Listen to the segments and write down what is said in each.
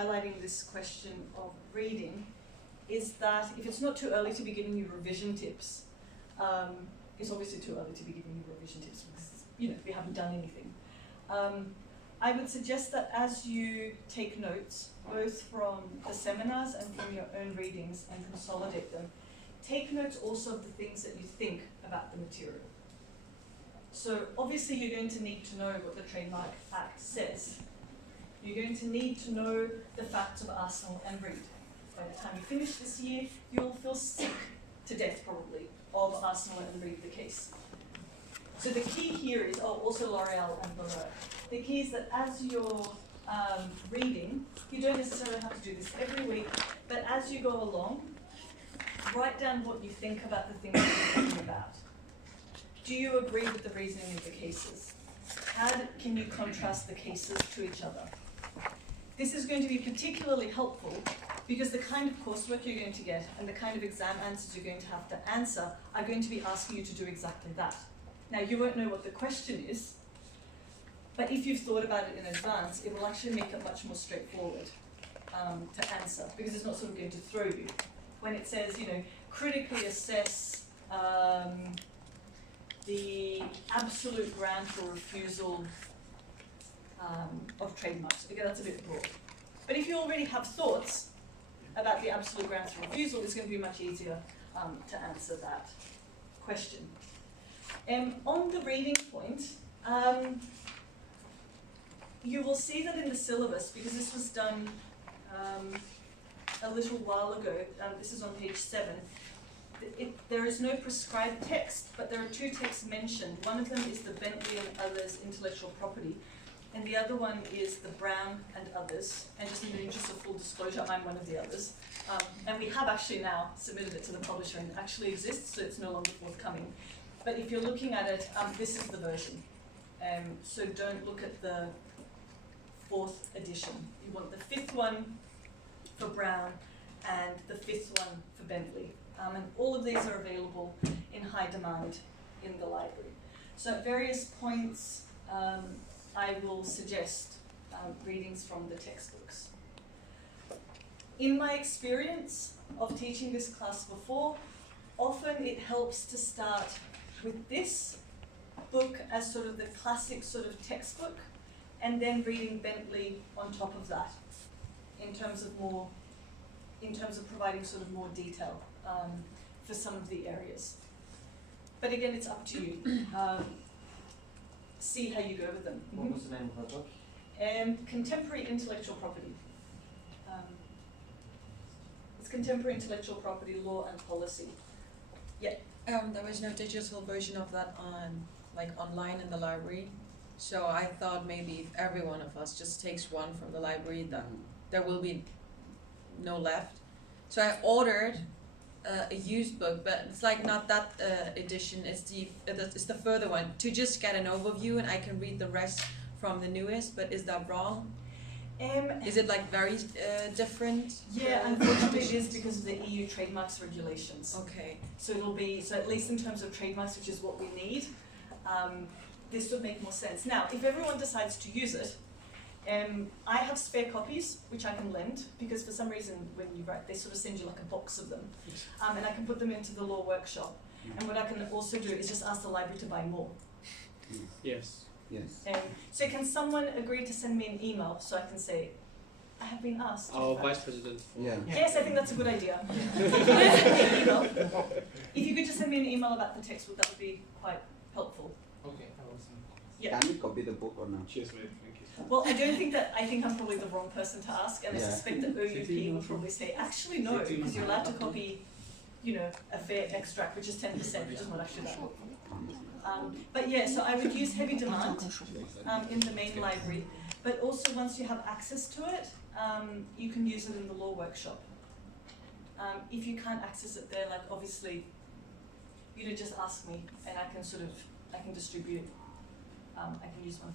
highlighting this question of reading is that if it's not too early to be giving you revision tips, it's obviously too early to be giving you revision tips because we haven't done anything. I would suggest that as you take notes, both from the seminars and from your own readings, and consolidate them, take notes also of the things that you think about the material. So obviously you're going to need to know what the Trademark Act says. You're going to need to know the facts of Arsenal and Reed. By the time you finish this year, you'll feel sick to death probably of Arsenal and Reed the case. So the key here is, also L'Oreal and Barreau. The key is that as you're reading, you don't necessarily have to do this every week, but as you go along, write down what you think about the things that you're reading about. Do you agree with the reasoning of the cases? How can you contrast the cases to each other? This is going to be particularly helpful because the kind of coursework you're going to get and the kind of exam answers you're going to have to answer are going to be asking you to do exactly that. Now, you won't know what the question is, but if you've thought about it in advance, it will actually make it much more straightforward to answer, because it's not sort of going to throw you. When it says, critically assess the absolute ground for refusal of trademarks. Again, that's a bit broad. But if you already have thoughts about the absolute grounds for refusal, it's going to be much easier to answer that question. On the reading point, you will see that in the syllabus, because this was done a little while ago, this is on page 7, there is no prescribed text, but there are 2 texts mentioned. One of them is the Bentley and Others intellectual property, and the other one is the Brown and Others. And just in the interest of full disclosure, I'm one of the others. And we have actually now submitted it to the publisher, and it actually exists, so it's no longer forthcoming. But if you're looking at it, this is the version. So don't look at the 4th edition. You want the 5th one for Brown and the 5th one for Bentley. And all of these are available in high demand in the library. So at various points, I will suggest readings from the textbooks. In my experience of teaching this class before, often it helps to start with this book as sort of the classic sort of textbook, and then reading Bentley on top of that, in terms of providing sort of more detail for some of the areas. But again, it's up to you. See how you go with them. What was the name of that book? Contemporary Intellectual Property. It's Contemporary Intellectual Property Law and Policy. Yeah. There was no digital version of that online in the library. So I thought maybe if every one of us just takes one from the library, then there will be no left. So I ordered a used book, but it's not that edition. It's the further one, to just get an overview, and I can read the rest from the newest. But is that wrong? Is it very different? Yeah, unfortunately it is because of the EU trademarks regulations. Okay. So it'll be, at least in terms of trademarks, which is what we need, this would make more sense. Now, if everyone decides to use it, I have spare copies, which I can lend, because for some reason when you write, they sort of send you a box of them. And I can put them into the law workshop. And what I can also do is just ask the library to buy more. Yes. Yes. So can someone agree to send me an email so I can say, I have been asked? Our Vice President. Yeah. Yes, I think that's a good idea. If you could just send me an email about the textbook, that would be quite helpful. Okay, I will send. Yeah. Can we copy the book or not? Cheers, mate. Thank you. Well, I think I'm probably the wrong person to ask, and I suspect that OUP will probably say, actually no, because you're allowed to copy, a fair extract, which is 10%, which is not actually that much. But yeah, so I would use Heavy Demand in the main library, but also once you have access to it, you can use it in the law workshop. If you can't access it there, obviously, just ask me, and I can distribute. I can use one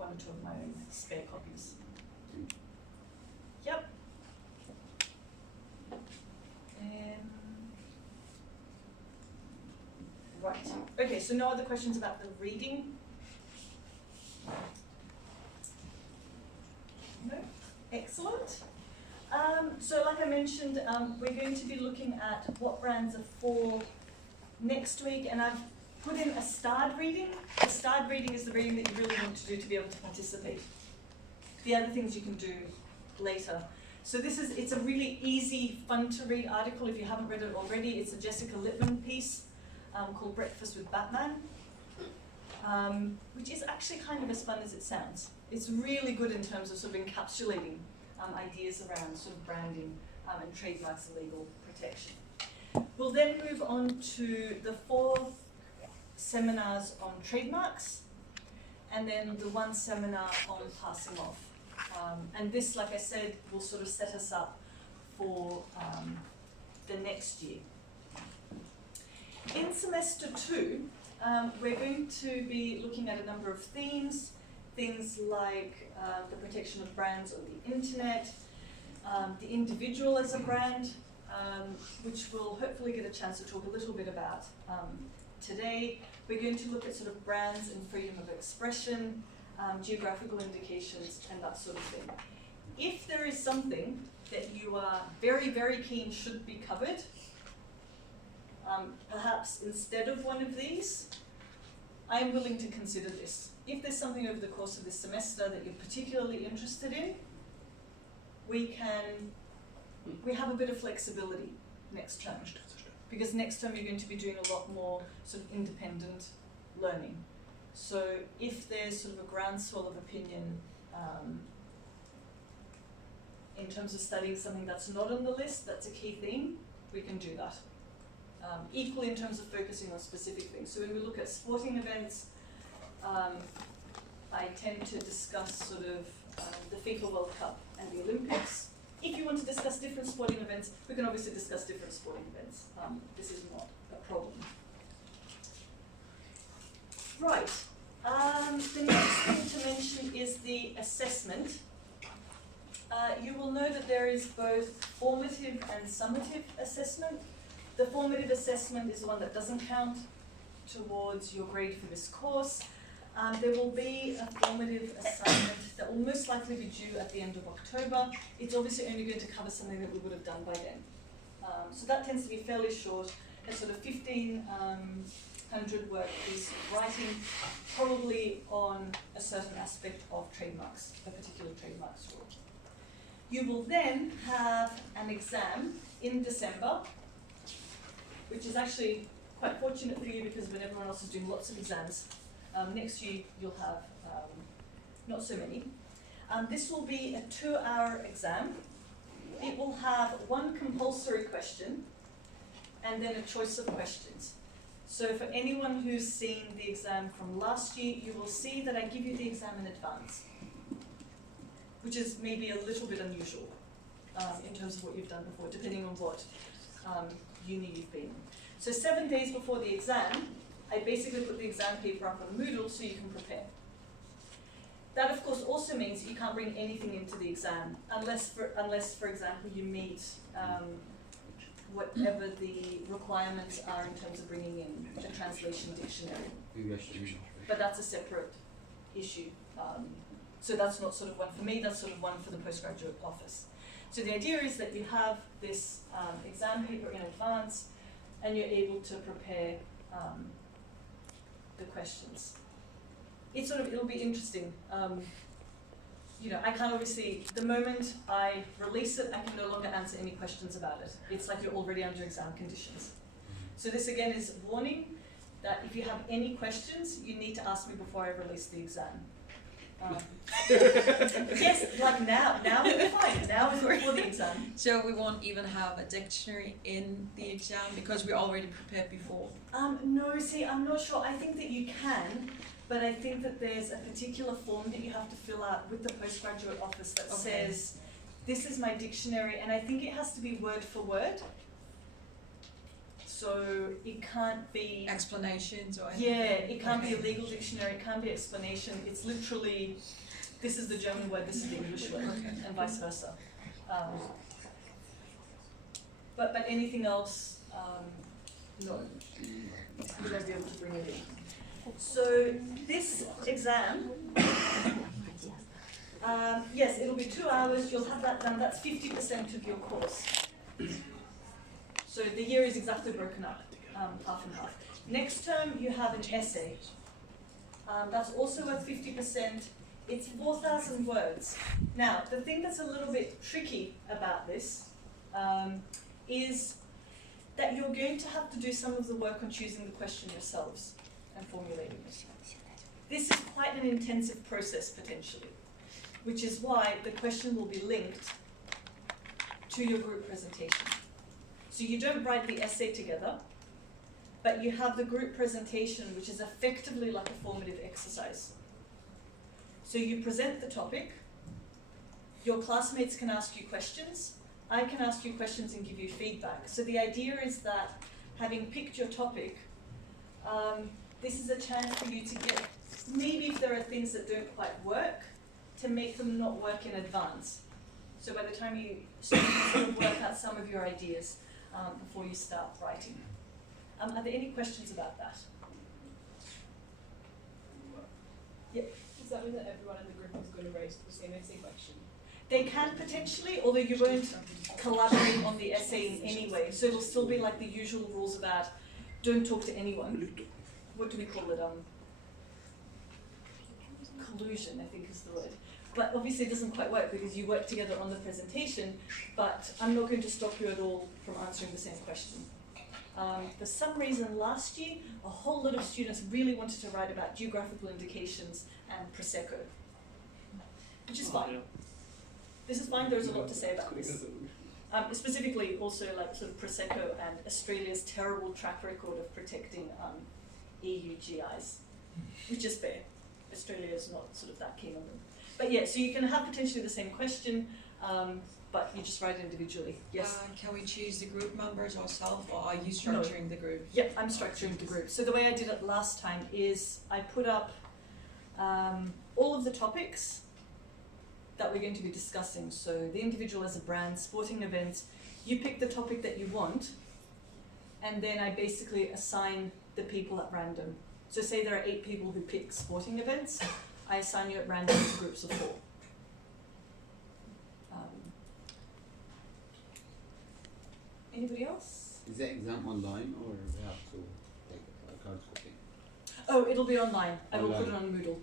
or two of my own spare copies. Yep. Right. Okay, so no other questions about the reading? No? Excellent. So like I mentioned, we're going to be looking at what brands are for next week, and I've put in a starred reading. The starred reading is the reading that you really want to do to be able to participate. The other things you can do later. So it's a really easy, fun to read article if you haven't read it already. It's a Jessica Lippman piece called Breakfast with Batman, which is actually kind of as fun as it sounds. It's really good in terms of sort of encapsulating ideas around sort of branding and trademarks and legal protection. We'll then move on to the 4 seminars on trademarks, and then the 1 seminar on passing off. And this, like I said, will sort of set us up for the next year. In semester 2, we're going to be looking at a number of themes, things like the protection of brands on the internet, the individual as a brand, which we'll hopefully get a chance to talk a little bit about today. We're going to look at sort of brands and freedom of expression, geographical indications, and that sort of thing. If there is something that you are very, very keen should be covered, perhaps instead of one of these, I am willing to consider this. If there's something over the course of this semester that you're particularly interested in, we have a bit of flexibility next term, because next term you're going to be doing a lot more sort of independent learning. So if there's sort of a groundswell of opinion in terms of studying something that's not on the list, that's a key theme, we can do that. Equally in terms of focusing on specific things. So when we look at sporting events, I tend to discuss sort of the FIFA World Cup and the Olympics. If you want to discuss different sporting events, we can obviously discuss different sporting events. This is not a problem. Right. The next thing to mention is the assessment. You will know that there is both formative and summative assessment. The formative assessment is the one that doesn't count towards your grade for this course. There will be a formative assignment that will most likely be due at the end of October. It's obviously only going to cover something that we would have done by then. So that tends to be fairly short. It's sort of 1,500 word piece of writing, probably on a certain aspect of trademarks, a particular trademarks rule. You will then have an exam in December, which is actually quite fortunate for you because when everyone else is doing lots of exams, next year you'll have not so many. This will be a 2-hour exam. It will have 1 compulsory question and then a choice of questions. So for anyone who's seen the exam from last year, you will see that I give you the exam in advance, which is maybe a little bit unusual in terms of what you've done before, depending on what uni you've been in. So 7 days before the exam, I basically put the exam paper up on Moodle so you can prepare. That of course also means that you can't bring anything into the exam unless for example, you meet whatever the requirements are in terms of bringing in a translation dictionary. But that's a separate issue. So that's not sort of one for me, that's sort of one for the postgraduate office. So the idea is that you have this exam paper in advance and you're able to prepare the questions. It'll be interesting. You know, I can't obviously, the moment I release it, I can no longer answer any questions about it. It's like you're already under exam conditions. So this again is warning that if you have any questions, you need to ask me before I release the exam. Yes, like now we'll be fine. Now is before the exam. So we won't even have a dictionary in the exam because we already prepared before? No, see, I'm not sure. I think that you can, but I think that there's a particular form that you have to fill out with the postgraduate office that says, this is my dictionary, and I think it has to be word for word. So it can't be Explanations or anything? Yeah, it can't be a legal dictionary, it can't be explanation. It's literally, this is the German word, this is the English word, and vice versa. But anything else, no. You won't be able to bring it in. So this exam Yes, it'll be 2 hours. You'll have that done. That's 50% of your course. So the year is exactly broken up, half and half. Next term, you have an essay. That's also worth 50%. It's 4,000 words. Now, the thing that's a little bit tricky about this is that you're going to have to do some of the work on choosing the question yourselves and formulating it. This is quite an intensive process, potentially, which is why the question will be linked to your group presentation. So you don't write the essay together, but you have the group presentation, which is effectively like a formative exercise. So you present the topic, your classmates can ask you questions, I can ask you questions and give you feedback. So the idea is that having picked your topic, this is a chance for you to get, maybe if there are things that don't quite work, to make them not work in advance. So by the time you sort of work out some of your ideas before you start writing. Are there any questions about that? Yep. Does that mean that everyone in the group is going to raise the same essay question? They can potentially, although you won't collaborate on the essay in any way. So it'll still be like the usual rules about don't talk to anyone. What do we call it? Collusion, I think is the word. But obviously it doesn't quite work because you work together on the presentation, but I'm not going to stop you at all from answering the same question. For some reason last year, a whole lot of students really wanted to write about geographical indications and Prosecco, which is fine. This is fine, there's a lot to say about this. Specifically also like sort of Prosecco and Australia's terrible track record of protecting EU GIs, which is fair. Australia is not sort of that keen on them. But yeah, so you can have potentially the same question, but you just write it individually. Yes? Can we choose the group members ourselves, or are you structuring the group? Yep, I'm structuring the group. So the way I did it last time is I put up all of the topics that we're going to be discussing. So the individual as a brand, sporting events, you pick the topic that you want, and then I basically assign the people at random. So say there are 8 people who pick sporting events, I assign you at random to groups of 4. Anybody else? Is the exam online or we have to take a hard copy? Oh, it'll be online. I will put it Online. on Moodle.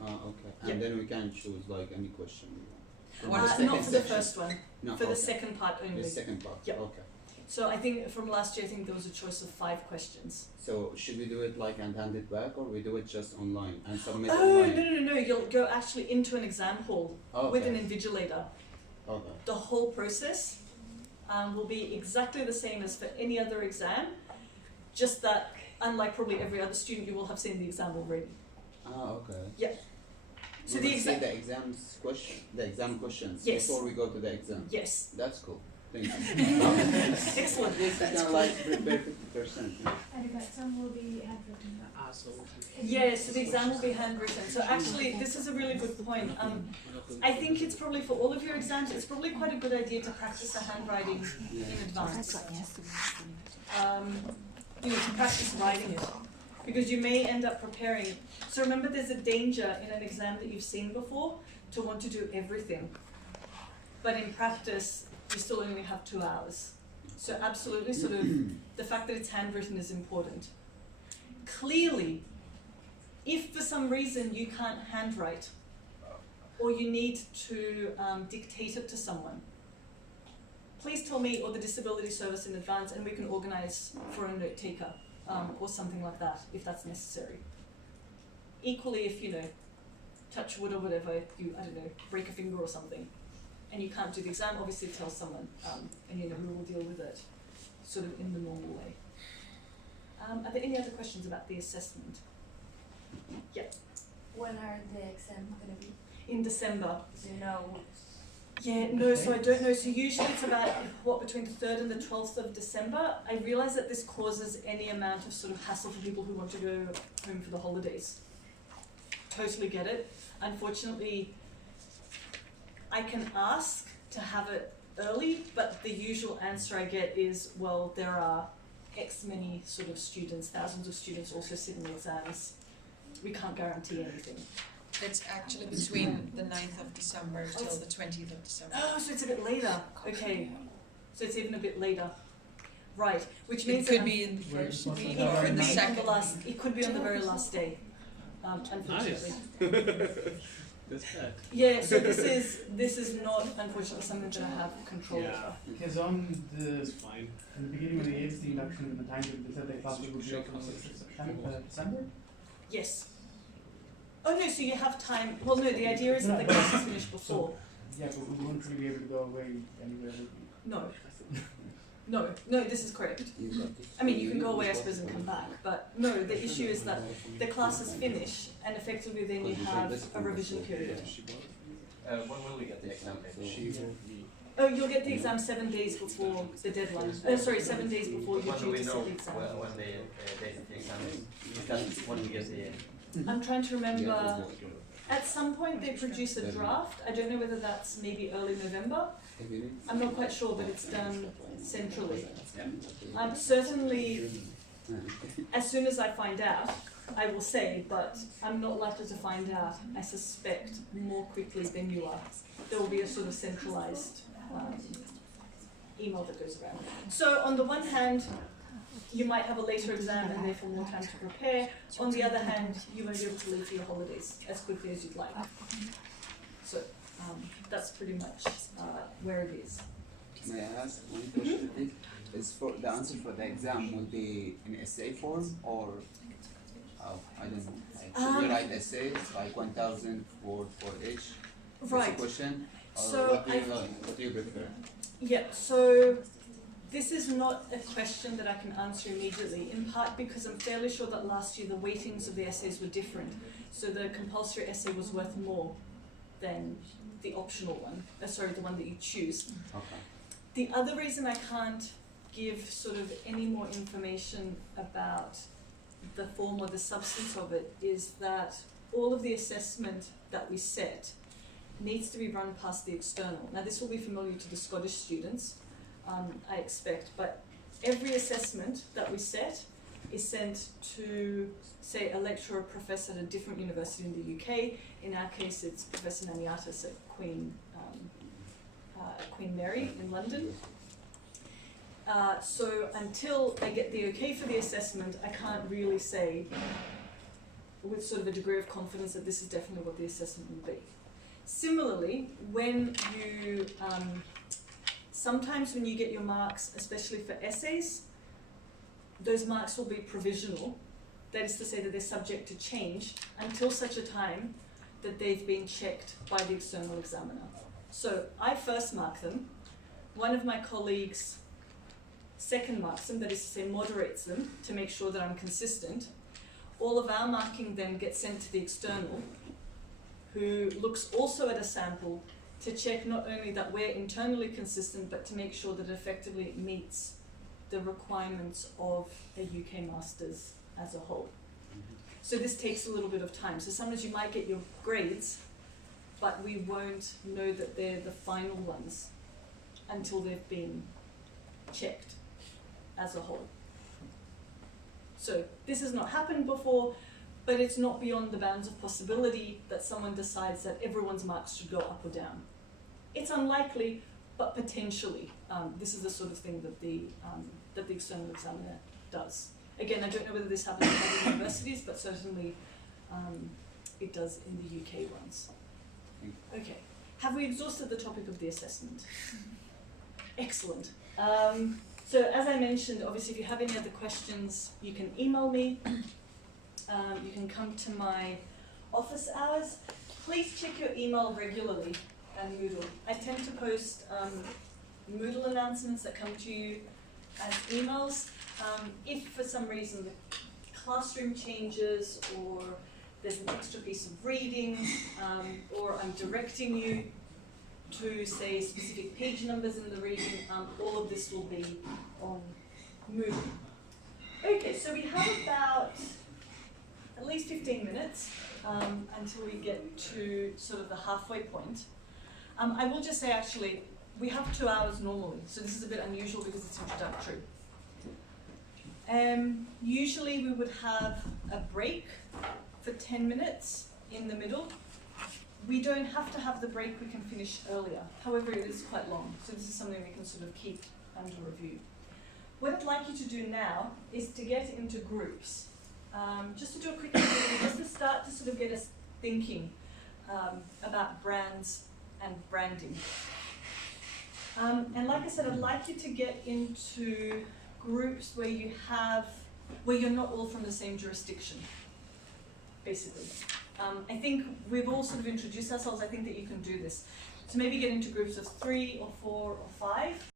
Okay. And Yep. then we can choose like any question we want. What is From Not for the section? first one, No, for the okay. second part only. The second part. Yep. Okay. So I think from last year, I think there was a choice of 5 questions. So should we do it like and hand it back, or we do it just online and submit Oh, online? no, you'll go actually into an exam hall with an Okay. invigilator. Okay. The whole process will be exactly the same as for any other exam, just that unlike probably every other student, you will have seen the exam already. Okay. Yeah. So We the will see exam, the exam questions Yes. before we go to the exam. yes, That's cool. Thank you. excellent. At least we That's can cool. like prepare 50%. And the exam will be handwritten. So Yes, so the exam will be handwritten. So actually, this is a really good point. I think it's probably for all of your exams, it's probably quite a good idea to practice the handwriting in advance. To practice writing it, because you may end up preparing. So remember, there's a danger in an exam that you've seen before to want to do everything. But in practice, you still only have 2 hours. So absolutely, sort of, the fact that it's handwritten is important. Clearly, if for some reason you can't handwrite, or you need to dictate it to someone, please tell me or the disability service in advance, and we can organise for a note taker or something like that if that's necessary. Equally, if touch wood or whatever, you break a finger or something, and you can't do the exam, obviously tell someone, and we will deal with it sort of in the normal way. Are there any other questions about the assessment? Yeah. When are the exams going to be? In December. Do you know? Yeah, no, so I don't know. So usually it's about, between the 3rd and the 12th of December. I realise that this causes any amount of sort of hassle for people who want to go home for the holidays. Totally get it. Unfortunately, I can ask to have it early, but the usual answer I get is, well, there are X many sort of students, thousands of students also sitting exams. We can't guarantee anything. It's actually between the 9th of December till the 20th of December. Oh, so it's a bit later. Okay. So it's even a bit later. Right. Which It means could that be in the first Wait, week it or could in the be on second the last. week. It could be on the very last day. Unfortunately. That's bad. Yeah. So this is not unfortunately something that I have control Yeah. over. Because on It's the fine. in the beginning when they gave the induction and the timetable, they said they thought it would be up to 6th of September, December. Yes. Oh no. So you have time. Well, no. The idea is that the class is finished before. Yeah, but we wouldn't really be able to go away anywhere. would we? No. No, this is correct. I mean, you can go away, I suppose, and come back, but no, the issue is that the classes finish, and effectively then you have a revision period. When will we get the exam paper? She wrote me. Oh, you'll get the exam 7 days before the deadline. Sorry, 7 days before you're When do due we to know set the exam. when the date of the exam is? Because when we get the I'm trying to remember, at some point they produce a draft. I don't know whether that's maybe early November. I'm not quite sure, but it's done centrally. Certainly, as soon as I find out, I will say, but I'm not likely to find out, I suspect, more quickly than you are. There will be a sort of centralized email that goes around. So on the one hand, you might have a later exam and therefore more time to prepare. On the other hand, you won't be able to leave for your holidays as quickly as you'd like. So that's pretty much where it is. May I ask one question, please? Is for the answer for the exam would be in essay form or I don't know. Like, should we write essays like 1,000 word for each Right. question? Or So what do you prefer? Yeah, so this is not a question that I can answer immediately, in part because I'm fairly sure that last year the weightings of the essays were different. So the compulsory essay was worth more than the optional one, the one that you choose. Okay. The other reason I can't give sort of any more information about the form or the substance of it is that all of the assessment that we set needs to be run past the external. Now this will be familiar to the Scottish students, I expect, but every assessment that we set is sent to, say, a lecturer or professor at a different university in the UK. In our case, it's Professor Naniatis at Queen Mary in London. So until I get the okay for the assessment, I can't really say with sort of a degree of confidence that this is definitely what the assessment will be. Similarly, when you, sometimes when you get your marks, especially for essays, those marks will be provisional. That is to say that they're subject to change until such a time that they've been checked by the external examiner. So I first mark them. One of my colleagues second marks them, that is to say moderates them to make sure that I'm consistent. All of our marking then gets sent to the external, who looks also at a sample to check not only that we're internally consistent, but to make sure that it effectively meets the requirements of a UK Masters as a whole. So this takes a little bit of time. So sometimes you might get your grades, but we won't know that they're the final ones until they've been checked as a whole. So this has not happened before, but it's not beyond the bounds of possibility that someone decides that everyone's marks should go up or down. It's unlikely, but potentially. This is the sort of thing that the external examiner does. Again, I don't know whether this happens in other universities, but certainly it does in the UK ones. Okay, have we exhausted the topic of the assessment? Excellent. So as I mentioned, obviously if you have any other questions, you can email me. You can come to my office hours. Please check your email regularly and Moodle. I tend to post Moodle announcements that come to you as emails. If for some reason the classroom changes or there's an extra piece of reading or I'm directing you to say specific page numbers in the reading, all of this will be on Moodle. Okay, so we have about at least 15 minutes until we get to sort of the halfway point. I will just say actually, we have 2 hours normally, so this is a bit unusual because it's introductory. Usually we would have a break for 10 minutes in the middle, we don't have to have the break, we can finish earlier. However, it is quite long, so this is something we can sort of keep under review. What I'd like you to do now is to get into groups. Just to do a quick activity, just to start to sort of get us thinking about brands and branding. And like I said, I'd like you to get into groups where you're not all from the same jurisdiction, basically. I think we've all sort of introduced ourselves. I think that you can do this. So maybe get into groups of 3 or 4 or 5.